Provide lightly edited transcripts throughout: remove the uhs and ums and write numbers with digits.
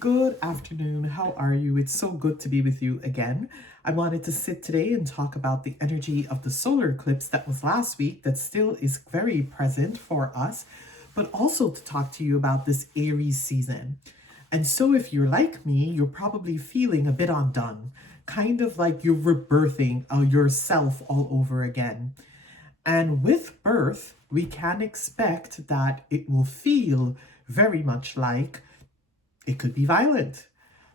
Good afternoon. How are you? It's so good to be with you again. I wanted to sit today and talk about the energy of the solar eclipse that was last week that still is very present for us, but also to talk to you about this Aries season. And so, if you're like me, you're probably feeling a bit undone, kind of like you're rebirthing yourself all over again. And with birth, we can expect that it will feel very much like it could be violent.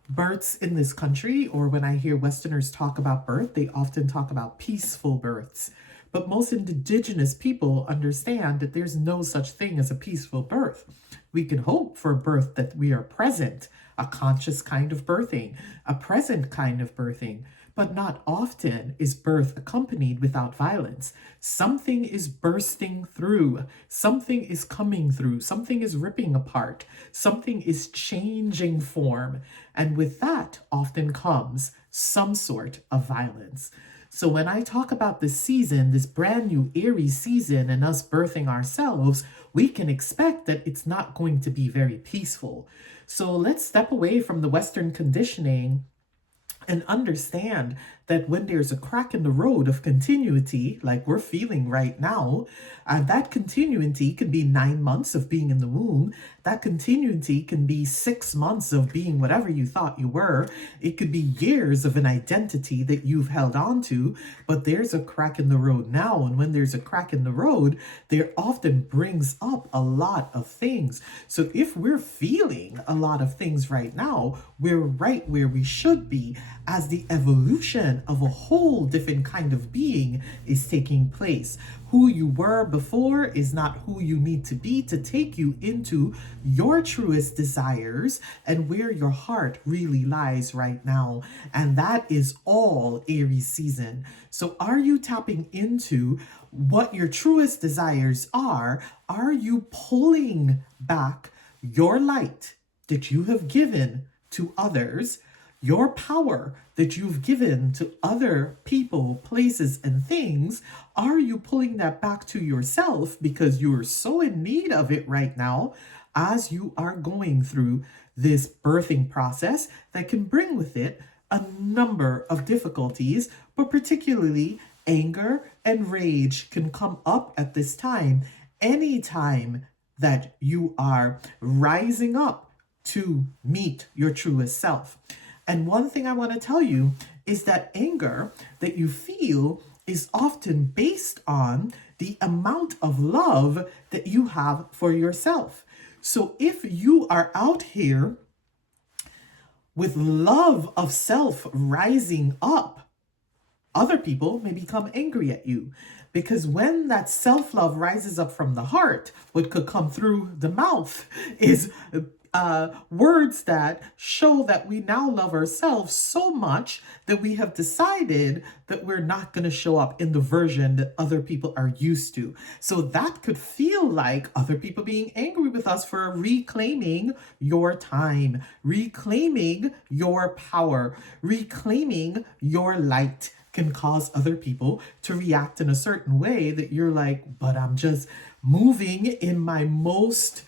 Births in this country, or when I hear Westerners talk about birth, they often talk about peaceful births. But most indigenous people understand that there's no such thing as a peaceful birth. We can hope for a birth that we are present, a conscious kind of birthing, a present kind of birthing. But not often is birth accompanied without violence. Something is bursting through, something is coming through, something is ripping apart, something is changing form. And with that often comes some sort of violence. So when I talk about this season, this brand new Aries season, and us birthing ourselves, we can expect that it's not going to be very peaceful. So let's step away from the Western conditioning and understand that when there's a crack in the road of continuity, like we're feeling right now, that continuity can be 9 months of being in the womb. That continuity can be 6 months of being whatever you thought you were. It could be years of an identity that you've held on to, but there's a crack in the road now. And when there's a crack in the road, there often brings up a lot of things. So if we're feeling a lot of things right now, we're right where we should be, as the evolution of a whole different kind of being is taking place. Who you were before is not who you need to be to take you into your truest desires and where your heart really lies right now. And that is all Aries season. So are you tapping into what your truest desires are? Are you pulling back your light that you have given to others, your power that you've given to other people, places, and things? Are you pulling that back to yourself because you are so in need of it right now as you are going through this birthing process that can bring with it a number of difficulties, but particularly anger and rage can come up at this time, anytime that you are rising up to meet your truest self. And one thing I want to tell you is that anger that you feel is often based on the amount of love that you have for yourself. So if you are out here with love of self rising up, other people may become angry at you. Because when that self love rises up from the heart, what could come through the mouth is words that show that we now love ourselves so much that we have decided that we're not going to show up in the version that other people are used to. So that could feel like other people being angry with us for reclaiming your time, reclaiming your power, reclaiming your light can cause other people to react in a certain way that you're like, but I'm just moving in my most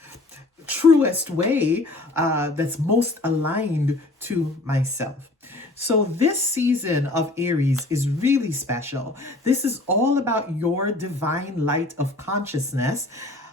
truest way that's most aligned to myself. So this season of Aries is really special. This is all about your divine light of consciousness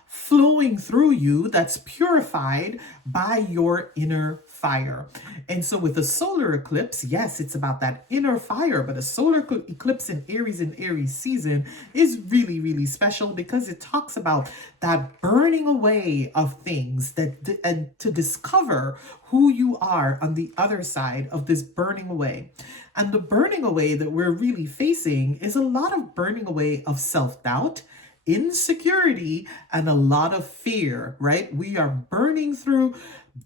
flowing through you that's purified by your inner fire. And so with the solar eclipse, yes, it's about that inner fire, but a solar eclipse in Aries season is really, really special because it talks about that burning away of things that and to discover who you are on the other side of this burning away. And the burning away that we're really facing is a lot of burning away of self-doubt, insecurity, and a lot of fear, right? We are burning through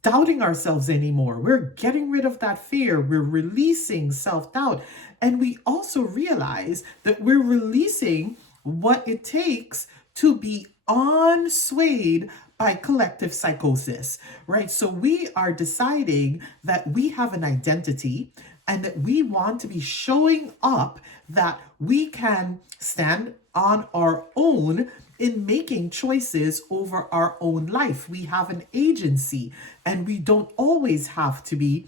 doubting ourselves anymore. We're getting rid of that fear. We're releasing self-doubt. And we also realize that we're releasing what it takes to be unswayed by collective psychosis, right? So we are deciding that we have an identity and that we want to be showing up that we can stand on our own in making choices over our own life. We have an agency, and we don't always have to be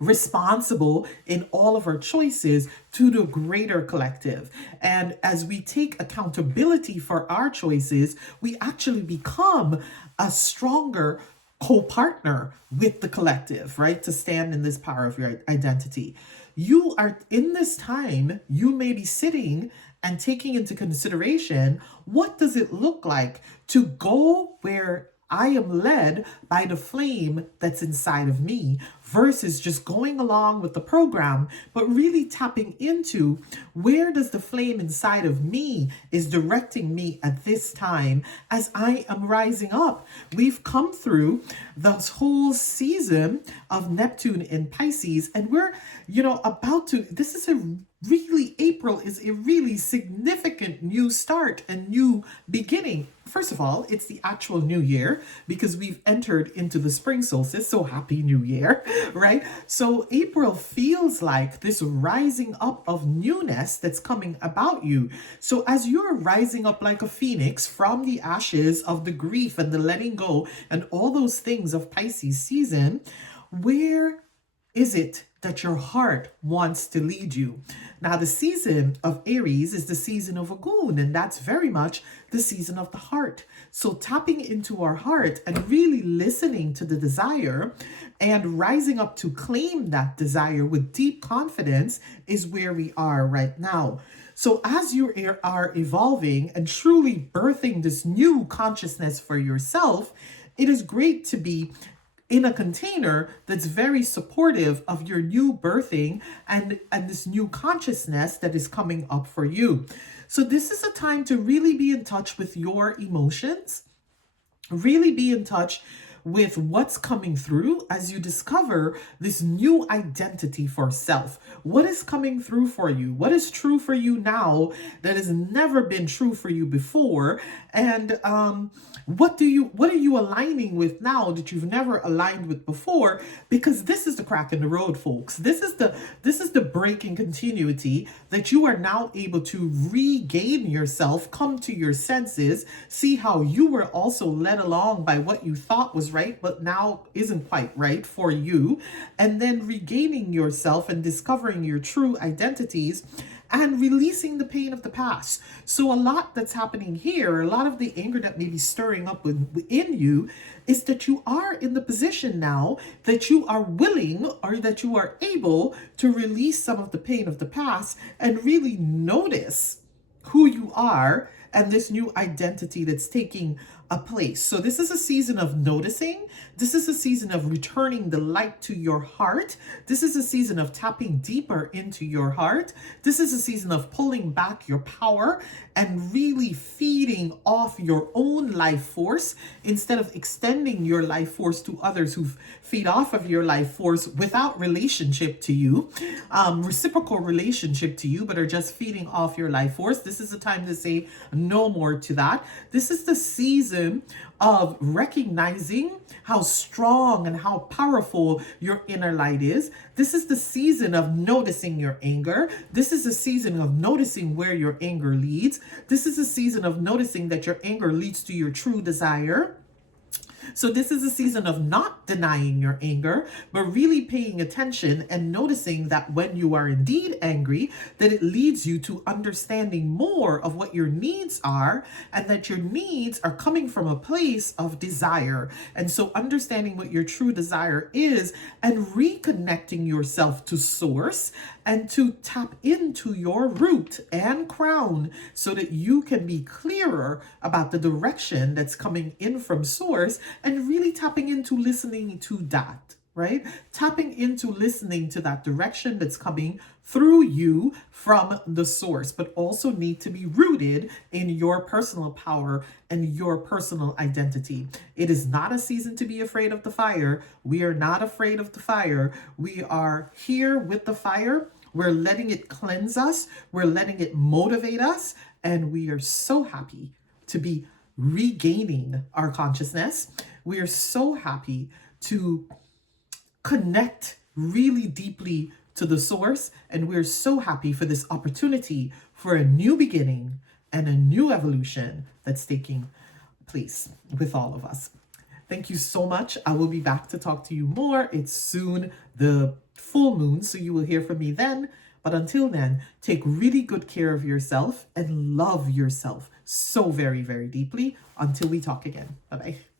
responsible in all of our choices to the greater collective. And as we take accountability for our choices, we actually become a stronger co-partner with the collective, right? To stand in this power of your identity. You are in this time, you may be sitting and taking into consideration, what does it look like to go where I am led by the flame that's inside of me versus just going along with the program, but really tapping into where does the flame inside of me is directing me at this time as I am rising up. We've come through this whole season of Neptune in Pisces, and we're, about to, this is April is a really significant new start and new beginning. First of all, it's the actual new year because we've entered into the spring solstice. So happy new year, right? So April feels like this rising up of newness that's coming about you. So as you're rising up like a phoenix from the ashes of the grief and the letting go and all those things of Pisces season, where is it that your heart wants to lead you? Now, the season of Aries is the season of Agun, and that's very much the season of the heart. So tapping into our heart and really listening to the desire and rising up to claim that desire with deep confidence is where we are right now. So as you are evolving and truly birthing this new consciousness for yourself, it is great to be in a container that's very supportive of your new birthing and this new consciousness that is coming up for you. So this is a time to really be in touch with your emotions, really be in touch with what's coming through as you discover this new identity for self. What is coming through for you? What is true for you now that has never been true for you before? And what are you aligning with now that you've never aligned with before? Because this is the crack in the road, folks. This is the break in continuity that you are now able to regain yourself, come to your senses, see how you were also led along by what you thought was right, but now isn't quite right for you, and then regaining yourself and discovering your true identities and releasing the pain of the past. So a lot that's happening here, a lot of the anger that may be stirring up within you is that you are in the position now that you are willing or that you are able to release some of the pain of the past and really notice who you are and this new identity that's taking a place. So this is a season of noticing. This is a season of returning the light to your heart. This is a season of tapping deeper into your heart. This is a season of pulling back your power and really feeding off your own life force instead of extending your life force to others who feed off of your life force without relationship to you, reciprocal relationship to you, but are just feeding off your life force. This is the time to say no more to that. This is the season of recognizing how strong and how powerful your inner light is. This is the season of noticing your anger. This is the season of noticing where your anger leads. This is a season of noticing that your anger leads to your true desire. So this is a season of not denying your anger, but really paying attention and noticing that when you are indeed angry, that it leads you to understanding more of what your needs are and that your needs are coming from a place of desire. And so understanding what your true desire is and reconnecting yourself to source and to tap into your root and crown so that you can be clearer about the direction that's coming in from source and really tapping into listening to that, right? Tapping into listening to that direction that's coming through you from the source, but also need to be rooted in your personal power and your personal identity. It is not a season to be afraid of the fire. We are not afraid of the fire. We are here with the fire. We're letting it cleanse us. We're letting it motivate us. And we are so happy to be regaining our consciousness. We are so happy to connect really deeply to the source. And we're so happy for this opportunity for a new beginning and a new evolution that's taking place with all of us. Thank you so much. I will be back to talk to you more. It's soon the full moon, so you will hear from me then. But until then, take really good care of yourself and love yourself so very, very deeply. Until we talk again. Bye-bye.